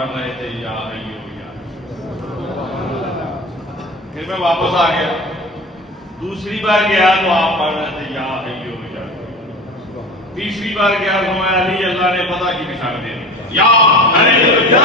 پڑھ رہے تھے یا حیو یا، پھر میں واپس آ گیا، دوسری بار گیا تو آپ پڑھ رہے تھے یا حیو یا، تیسری بار گیا تو میں علی اللہ نے پتہ کی نشان دے دی یا حیو یا